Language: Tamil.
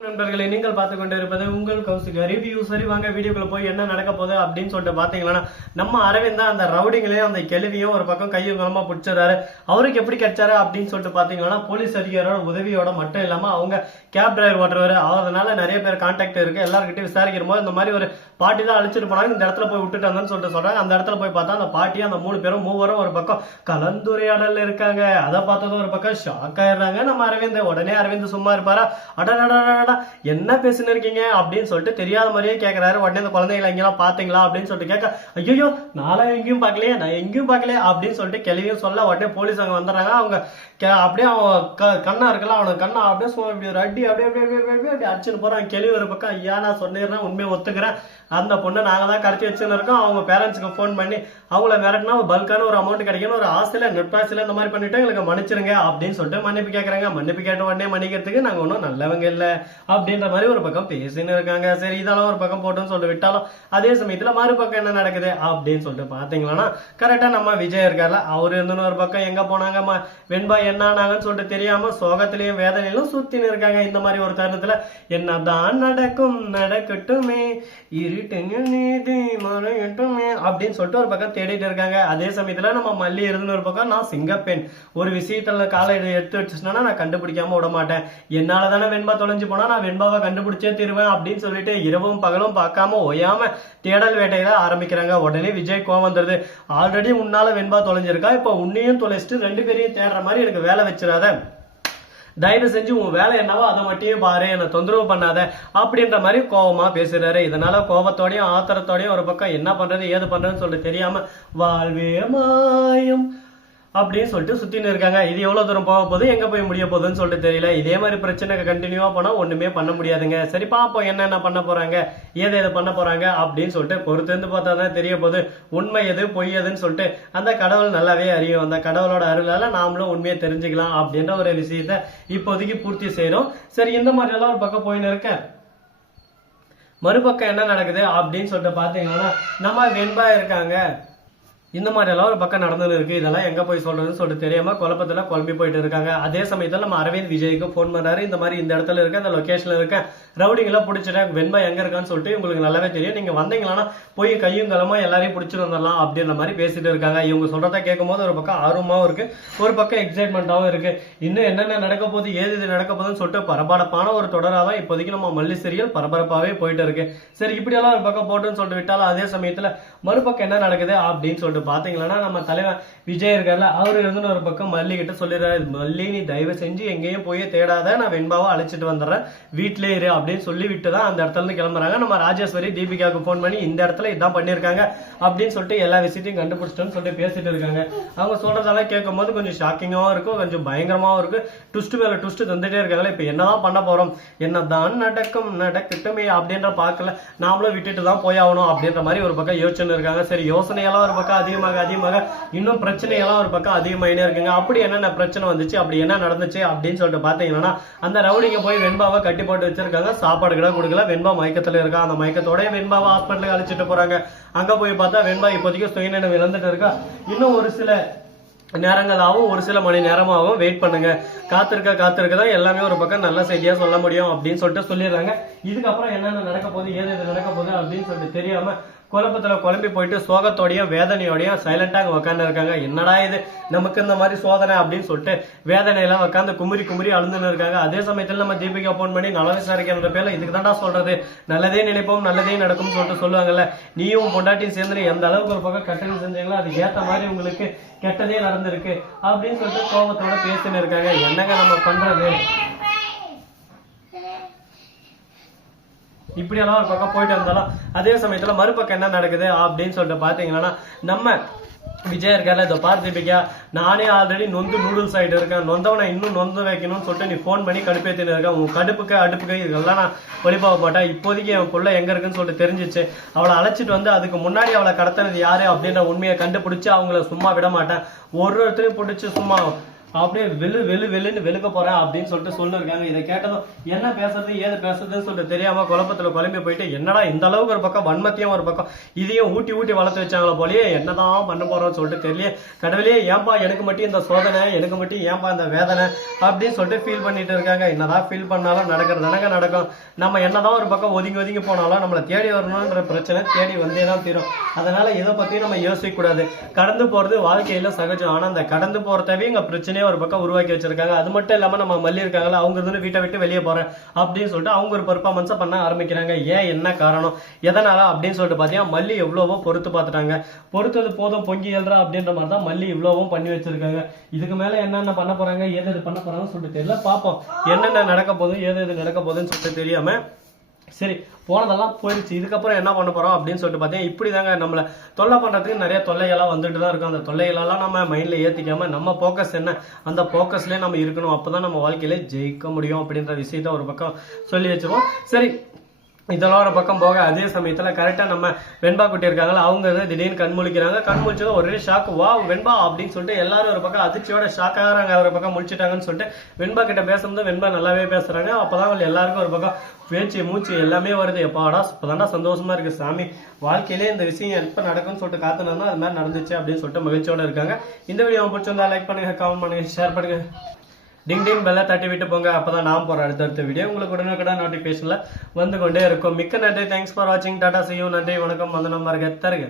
நண்பர்களை நீங்கள் பார்த்து கொண்டு இருப்பது உங்கள் கௌசிக ரிவ்யூ. சரி வாங்க வீடியோக்குள்ள போய் என்ன நடக்க போகுது அப்படின்னு சொல்லிட்டு பாத்தீங்கன்னா, நம்ம அரவிந்த் தான் அந்த ரவுடிங்களையும் அந்த கெழுவியும் ஒரு பக்கம் கையும் கலமா பிடிச்சிடறாரு. அவருக்கு எப்படி கிடைச்சாரு அப்படின்னு சொல்லிட்டு பாத்தீங்கன்னா, போலீஸ் அதிகாரியோட உதவியோட மட்டும் இல்லாம அவங்க கேப் டிரைவர் ஓட்டுறவர், அதனால நிறைய பேர் கான்டாக்ட் இருக்கு. எல்லாருக்கிட்டையும் விசாரிக்கும் போது இந்த மாதிரி ஒரு பாட்டி தான் அழைச்சிட்டு போனாங்க, இந்த இடத்துல போய் விட்டுட்டு வந்தேன்னு சொல்லிட்டு சொல்றாங்க. அந்த இடத்துல போய் பார்த்தா அந்த பாட்டியும் அந்த மூவரும் ஒரு பக்கம் கலந்துரையாடல் இருக்காங்க. அதை பார்த்ததும் ஒரு பக்கம் ஷாக் ஆயிடுறாங்க நம்ம அரவிந்த். உடனே அரவிந்த் சும்மா இருப்பாரா? அடடா என்ன பேசுன்னு இருக்கீங்க அப்படின்னு சொல்லிட்டு தெரியாத மாதிரியே கேட்கறாரு. உடனே அந்த குழந்தைகளை எங்கெல்லாம் பாத்தீங்களா அப்படின்னு சொல்லிட்டு கேட்க, ஐயோ நான் எங்கேயும் பார்க்கலையே, நான் எங்கேயும் பார்க்கலையே அப்படின்னு சொல்லிட்டு கிளவியும் சொல்ல, உடனே போலீஸ் அங்க வந்துடுறாங்க. அவங்க அப்படியே அவன் கண்ணா இருக்கல, அவனுக்கு கண்ணா அப்படியே இப்படி ஒரு அடி அப்படியே அப்படியே அடிச்சுன்னு போறான். கிளவி ஒரு பக்கம், ஐயா நான் சொன்னேன் உண்மையை ஒத்துக்கிறேன், அந்த பொண்ணை நாங்க தான் கடத்தி வச்சுன்னு இருக்கோம், அவங்க பேரண்ட்ஸுக்கு ஃபோன் பண்ணி அவங்கள மிரட்டினா பல்கான ஒரு அமௌண்ட் கிடைக்கணும், ஒரு ஆசையில நெட்பாசில இந்த மாதிரி பண்ணிட்டு எங்களுக்கு மன்னிச்சிருங்க அப்படின்னு சொல்லிட்டு மன்னிப்பு கேட்கறாங்க. மன்னிப்பு கேட்ட உடனே மன்னிக்கிறதுக்கு நாங்க ஒன்றும் நல்லவங்க இல்லை அப்படின்ற மாதிரி ஒரு பக்கம் பேசின்னு இருக்காங்க. சரி இதெல்லாம் ஒரு பக்கம் போட்டுன்னு சொல்லிட்டு விட்டாலும், அதே சமயத்துல மறுபக்கம் என்ன நடக்குது அப்படின்னு சொல்லிட்டு பாத்தீங்கன்னா, கரெக்டா நம்ம விஜய் இருக்கார்ல, அவரு இருந்துன்னு ஒரு பக்கம் எங்க போனாங்க வெண்பா என்ன ஆனாங்கன்னு சொல்லிட்டு தெரியாம சோகத்திலையும் வேதனையிலும் சுத்தின்னு இருக்காங்க. இந்த மாதிரி ஒரு தருணத்துல என்னதான் நடக்கட்டுமே இருட்டுங்க நீதி மறையட்டுமே அப்படின்னு சொல்லிட்டு ஒரு பக்கம் தேடிட்டு இருக்காங்க. அதே சமயத்துல நம்ம மல்லி இருந்துன்னு ஒரு பக்கம், நான் சிங்கப்பெண், ஒரு விஷயத்துல காலை எடுத்து வச்சுன்னா நான் கண்டுபிடிக்காம விட மாட்டேன், என்னால தானே வெண்பா தொலைஞ்சு போனா நான் வெண்பாவை கண்டுபிடிச்சே தருவேன் அப்படின்னு சொல்லிட்டு இரவும் பகலும் பார்க்காம ஓயாம தேடல் வேட்டையில ஆரம்பிக்கிறாங்க. உடனே விஜய் கோவம் வந்துருது. ஆல்ரெடி உன்னால வெண்பா தொலைஞ்சிருக்கா, இப்ப உன்னையும் தொலைச்சிட்டு ரெண்டு பேரையும் தேடுற மாதிரி எனக்கு வேலை வச்சிடாத, தயவு செஞ்சு உன் வேலை என்னவோ அதை மட்டும் பாரு, என்னை தொந்தரவு பண்ணாத அப்படின்ற மாதிரி கோபமா பேசுறாரு. இதனால கோபத்தோடையும் ஆத்திரத்தோடையும் ஒரு பக்கம் என்ன பண்றது ஏது பண்றதுன்னு சொல்லிட்டு தெரியாம வாழ்வே மாயம் அப்படின்னு சொல்லிட்டு சுத்தின்னு இருக்காங்க. இது எவ்வளவு தூரம் போக போகுது, எங்க போய் முடிய போகுதுன்னு சொல்லிட்டு தெரியல. இதே மாதிரி பிரச்சனை கண்டினியூவா போனா ஒண்ணுமே பண்ண முடியாதுங்க. சரி பாப்போம் என்னென்ன பண்ண போறாங்க, எதை பண்ண போறாங்க அப்படின்னு சொல்லிட்டு பொறுத்திருந்து பார்த்தா தான் தெரிய போகுது. உண்மை எது பொய் எதுன்னு சொல்லிட்டு அந்த கடவுள் நல்லாவே அறியும். அந்த கடவுளோட அருளால நாமளும் உண்மையை தெரிஞ்சுக்கலாம் அப்படின்ற ஒரு விஷயத்த இப்போதைக்கு பூர்த்தி செய்யறோம். சரி இந்த மாதிரி எல்லாம் ஒரு பக்கம் போயின்னு இருக்கேன். மறுபக்கம் என்ன நடக்குது அப்படின்னு சொல்லிட்டு பாத்தீங்கன்னா, நம்ம வெண்பா இருக்காங்க, இந்த மாதிரி எல்லாம் ஒரு பக்கம் நடந்துன்னு இருக்கு. இதெல்லாம் எங்க போய் சொல்றதுன்னு சொல்லிட்டு தெரியாம குழப்பத்துல குழம்பி போயிட்டு இருக்காங்க. அதே சமயத்துல நம்ம அரவிந்த் விஜய்க்கு போன் பண்றாரு. இந்த மாதிரி இந்த இடத்துல இருக்க, இந்த லொகேஷன்ல இருக்க ரவுடிங்களா பிடிச்சிட்டேன், வெண்பா எங்க இருக்கான்னு சொல்லிட்டு உங்களுக்கு நல்லாவே தெரியும், நீங்க வந்தீங்கன்னா போய் கையும் கலமா எல்லாரையும் பிடிச்சிட்டு வந்துடலாம் அப்படின்ற மாதிரி பேசிட்டு இருக்காங்க. இவங்க சொல்றத கேட்கும் போது ஒரு பக்கம் ஆர்வமாவும் இருக்கு, ஒரு பக்கம் எக்ஸைட்மெண்டாவும் இருக்கு. இன்னும் என்னென்ன நடக்க போகுது ஏது நடக்க போகுதுன்னு சொல்லிட்டு பரபரப்பான ஒரு தொடராக இப்போதைக்கு நம்ம மல்லி சீரியல் பரபரப்பாவே போயிட்டு இருக்கு. சரி இப்படி எல்லாம் ஒரு பக்கம் போட்டுன்னு சொல்லிட்டு விட்டாலும், அதே சமயத்துல மறுபக்கம் என்ன நடக்குது அப்படின்னு சொல்லிட்டு பாத்தீங்கன்னா, நம்ம தலைவர் விஜய் இருக்கார்ல, அவரு இருந்து ஒரு பக்கம் மல்லி கிட்ட சொல்லிடுறாரு, மல்லி நீ தயவு செஞ்சு எங்கேயும் போய் தேடாத, நான் வெண்பாவை அழைச்சிட்டு வந்துடுறேன், வீட்டிலே இரு அப்படின்னு சொல்லி விட்டு தான் அந்த இடத்துல இருந்து கிளம்புறாங்க. நம்ம ராஜேஸ்வரி தீபிகாவுக்கு போன் பண்ணி இந்த இடத்துல இதான் பண்ணிருக்காங்க அப்படின்னு சொல்லிட்டு எல்லா விஷயத்தையும் கண்டுபிடிச்சிட்டோன்னு சொல்லிட்டு பேசிட்டு இருக்காங்க. அவங்க சொல்றதெல்லாம் கேட்கும் போது கொஞ்சம் ஷாக்கிங்காவும் இருக்கும், கொஞ்சம் பயங்கரமாவும் இருக்கு, ட்விஸ்ட் மேல ட்விஸ்ட் தந்துட்டே இருக்காங்களே. இப்ப என்னதான் பண்ண போறோம், என்னதான் நடக்கட்டுமே அப்படின்ற பார்க்கல, நாமளும் விட்டுட்டு தான் போய் ஆகணும் அப்படின்ற மாதிரி ஒரு பக்கம் யோசனை இருக்காங்க. சரி யோசனையெல்லாம் ஒரு பக்கம் அதிகமாக இன்னும் பிரச்சனையெல்லாம் ஒரு பக்கம் அதிகமாயினே இருக்குங்க. அப்படி என்னென்ன பிரச்சனை வந்துச்சு, அப்படி என்ன நடந்துச்சு அப்படின்னு சொல்லிட்டு பாத்தீங்கன்னா, அந்த ரவுடிங்க போய் வெண்பாவை கட்டி போட்டு வச்சிருக்காங்க, சாப்பாடு கூட கொடுக்கல, வெண்பா மயக்கத்துல இருக்கா. அந்த மயக்கத்தோட வெண்பாவை ஹாஸ்பிட்டலுக்கு அழைச்சிட்டு போறாங்க. அங்க போய் பார்த்தா வெண்பா இப்போதைக்கு சுயநினைவு இழந்துட்டு இருக்கா. இன்னும் ஒரு சில நேரங்களாகவும் ஒரு சில மணி நேரமாகவும் வெயிட் பண்ணுங்க, காத்திருக்க தான் எல்லாமே ஒரு பக்கம் நல்ல செய்தியா சொல்ல முடியும் அப்படின்னு சொல்லிட்டு சொல்லிடுறாங்க. இதுக்கப்புறம் என்னென்ன நடக்க போகுது ஏது நடக்க போகுது அப்படின்னு சொல்லிட்டு தெரியாம குழப்பத்துல குழம்பி போயிட்டு சோகத்தோடையும் வேதனையோடையும் சைலண்டா உட்காந்து இருக்காங்க. என்னடா இது நமக்கு இந்த மாதிரி சோதனை அப்படின்னு சொல்லிட்டு வேதனையெல்லாம் உட்காந்து குமுறி அழுந்துன்னு இருக்காங்க. அதே சமயத்துல நம்ம தீபிகா போன் பண்ணி நல விசாரிக்கிற பேர்ல இதுக்கு தான்டா சொல்றது, நல்லதே நினைப்போம் நல்லதே நடக்கும்னு சொல்லிட்டு சொல்லுவாங்கல்ல, நீயும் பொண்டாட்டியும் சேர்ந்து எந்த அளவுக்கு ஒரு பக்கம் கட்டணம் செஞ்சீங்களோ அதுக்கு ஏத்த மாதிரி உங்களுக்கு கெட்டதே நடந்திருக்கு அப்படின்னு சொல்லிட்டு கோபத்தோட பேசின்னு இருக்காங்க. என்னங்க நம்ம பண்றது, இப்படி எல்லாம் ஒரு பக்கம் போயிட்டு வந்தாலும் அதே சமயத்துல மறுபக்கம் என்ன நடக்குது அப்படின்னு சொல்லிட்டு பாத்தீங்கன்னா, நம்ம விஜய் இருக்காரு, இதை பார்த்துப்பிக்கா, நானே ஆல்ரெடி நொந்து நூடுல்ஸ் ஆகிட்டு இருக்கேன், நொந்தவனை இன்னும் நொந்து வைக்கணும்னு சொல்லிட்டு நீ ஃபோன் பண்ணி கடுப்பேற்றின்னு இருக்கேன், உன் கடுப்புக்கு அடுப்புக்கு இதெல்லாம் நான் ஒளிப்பாக மாட்டேன். இப்போதைக்கு என் புள்ள எங்க இருக்குன்னு சொல்லிட்டு தெரிஞ்சிச்சு, அவளை அழைச்சிட்டு வந்து அதுக்கு முன்னாடி அவளை கடத்தினது யாரு அப்படின்ற உண்மையை கண்டுபிடிச்சு அவங்கள சும்மா விட மாட்டேன், ஒருத்தரையும் பிடிச்சி சும்மா அப்படியே வெளுன்னு வெளுக்க போறேன் அப்படின்னு சொல்லிட்டு சொல்லிருக்காங்க. இதை கேட்டதும் என்ன பேசுறது ஏது பேசுறதுன்னு சொல்லிட்டு தெரியாம குழப்பத்துல குழம்பி போயிட்டு, என்னடா இந்த அளவுக்கு ஒரு பக்கம் வன்மத்தையும் ஒரு பக்கம் இதையும் ஊட்டி வளர்த்து வச்சாங்களோ போலயே, என்னதான் பண்ண போறோம்னு சொல்லிட்டு தெரியல. கடவுளே ஏன்பா எனக்கு மட்டும் இந்த சோதனை, எனக்கு மட்டும் ஏன்பா இந்த வேதனை அப்படின்னு சொல்லிட்டு ஃபீல் பண்ணிட்டு இருக்காங்க. என்னதான் ஃபீல் பண்ணாலும் நடக்கும். நம்ம என்னதான் ஒரு பக்கம் ஒதுங்கி போனாலும் நம்மளை தேடி வரணும்ன்ற பிரச்சனை தேடி வந்தே தான் தீரும். அதனால இதை பத்தி நம்ம யோசிக்க கூடாது. கடந்து போறது வாழ்க்கையில சகஜம். ஆனா அந்த கடந்து போறதவே இங்க பிரச்சனையே ஒரு பக்கம் உருவாக்கி வச்சிருக்காங்க. அது மட்டும் இல்லாம நம்ம மல்லி இருக்காங்கல்ல, அவங்க இருந்து வீட்டை விட்டு வெளியே போறேன் அப்படின்னு சொல்லிட்டு அவங்க ஒரு பெர்ஃபார்மன்ஸை பண்ண ஆரம்பிக்கிறாங்க. ஏன் என்ன காரணம் எதனால அப்படின்னு சொல்லிட்டு பாத்தீங்கன்னா, மல்லி எவ்வளவோ பொறுத்து பார்த்துட்டாங்க. பொறுத்தது போதும் பொங்கி எழுறா அப்படின்ற மாதிரி தான் மல்லி இவ்வளவும் பண்ணி வச்சிருக்காங்க. இதுக்கு மேல என்னென்ன பண்ண போறாங்க ஏது பண்ண போறாங்கன்னு சொல்லிட்டு தெரியல. பாப்போம் என்னென்ன நடக்க போகுது ஏது நடக்க போகுதுன்னு சொல்லிட்டு தெரியாம சரி போனதெல்லாம் போயிடுச்சு. இதுக்கப்புறம் என்ன பண்ண போறோம் அப்படின்னு சொல்லிட்டு பார்த்தீங்கன்னா, இப்படிதாங்க நம்மள தொல்லை பண்றதுக்கு நிறைய தொல்லைகள்லாம் வந்துட்டு தான் இருக்கும். அந்த தொல்லைகளெல்லாம் நம்ம மைண்ட்ல ஏத்திக்காம நம்ம போக்கஸ் என்ன அந்த போக்கஸ்லயே நம்ம இருக்கணும். அப்பதான் நம்ம வாழ்க்கையில ஜெயிக்க முடியும் அப்படின்ற விஷயத்த ஒரு பக்கம் சொல்லி வச்சிருவோம். சரி இதெல்லாம் ஒரு பக்கம் போக, அதே சமயத்துல கரெக்டா நம்ம வெண்பா குட்டி இருக்காங்களா, அவங்க திடீர்னு கண் முழிக்கிறாங்க. கண் முழிச்சதும் ஒரே ஷாக், வா வெண்பா அப்படின்னு சொல்லிட்டு எல்லாரும் ஒரு பக்கம் அதிர்ச்சியோட ஷாக் ஆகிறாங்க. ஒரு பக்கம் முழிச்சிட்டாங்கன்னு சொல்லிட்டு வெண்பா கிட்ட பேசும்போது வெண்பா நல்லாவே பேசுறாங்க. அப்பதான் எல்லாருக்கும் ஒரு பக்கம் பேச்சு மூச்சு எல்லாமே வருது. எப்பாடா இப்பதான்டா சந்தோஷமா இருக்கு சாமி, வாழ்க்கையிலே இந்த விஷயம் எப்ப நடக்கும்னு சொல்லிட்டு காத்துனா அது மாதிரி நடந்துச்சு அப்படின்னு சொல்லிட்டு மகிழ்ச்சியோட இருக்காங்க. இந்த வீடியோ பிடிச்சிருந்தா லைக் பண்ணுங்க, கமெண்ட் பண்ணுங்க, ஷேர் பண்ணுங்க, டிங் பெல்ல தட்டி விட்டு போங்க. அப்பதான் நான் போற அடுத்த வீடியோ உங்களுக்கு உடனுக்குடன் நோட்டிபிகேஷன்ல வந்து கொண்டே இருக்கும். மிக்க நன்றி. தேங்க்ஸ் ஃபார் வாட்சிங். Tata, see you. நன்றி, வணக்கம், வந்தனம், வருக தருக.